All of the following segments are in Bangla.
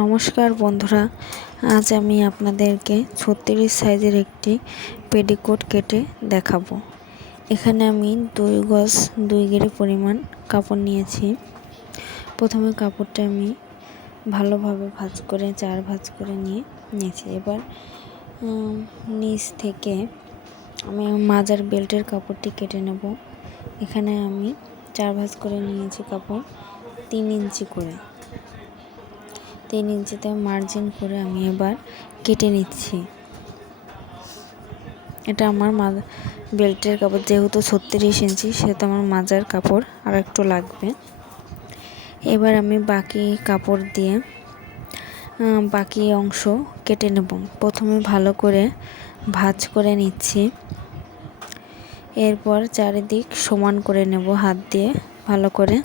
নমস্কার বন্ধুরা, আজ আমি আপনাদেরকে 36 সাইজের একটি পেটিকোট কেটে দেখাবো। এখানে আমি 2 গজ 2 গিরি পরিমাণ কাপড় নিয়েছি। প্রথমে কাপড়টা আমি ভালোভাবে ভাঁজ করে 4 ভাঁজ করে নিয়েছি। এবার নিচ থেকে আমি মাজার বেল্টের কাপড়টি কেটে নেব। এখানে আমি 4 ভাঁজ করে নিয়েছি কাপড় 3 ইঞ্চি করে। 3 ইঞ্চিতে মার্জিন করে আমি এবার কেটে নিচ্ছি। এটা আমার বেল্টের কাপড়, যেহেতু 36 ইঞ্চি সেহেতু আমার মাজার কাপড় আর একটু লাগবে। এবার আমি বাকি কাপড় দিয়ে বাকি অংশ কেটে নেব। প্রথমে ভালো করে ভাঁজ করে নিচ্ছি, এরপর চারিদিক সমান করে নেব হাত দিয়ে ভালো করে।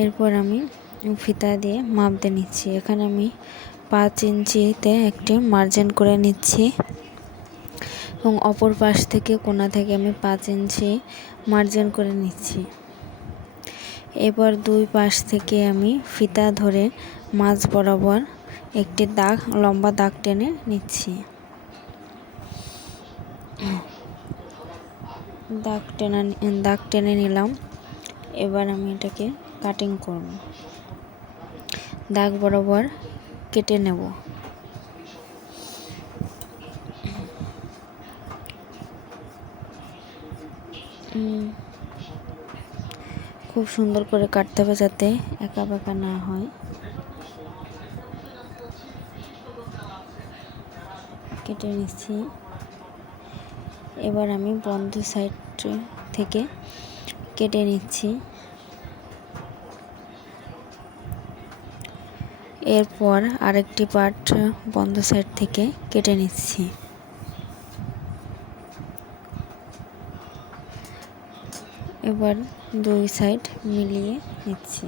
এরপর আমি ফিতা দিয়ে মাপ দিয়ে নিচ্ছি। এখানে আমি 5 ইঞ্চিতে একটি মার্জিন করে নিচ্ছি এবং অপর পাশ থেকে কোণা থেকে আমি 5 ইঞ্চি মার্জিন করে নিচ্ছি। এবার দুই পাশ থেকে আমি ফিতা ধরে মাঝ বরাবর একটি লম্বা দাগ টেনে নিচ্ছি। দাগ টেনে নিলাম। এবার আমি এটাকে কাটিং করব। দাগ বরাবর কেটে নেব। খুব সুন্দর করে কাটতে হবে যাতে একা বেঁকা না হয়। কেটে নিচ্ছি। এবার আমি বন্ধ সাইড থেকে কেটে নিচ্ছি। এরপর আরেকটি পার্ট বন্ধ সাইড থেকে কেটে নিচ্ছি। এবার দুই সাইড মিলিয়ে নিচ্ছি।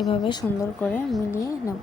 এভাবে সুন্দর করে মিলিয়ে নেব।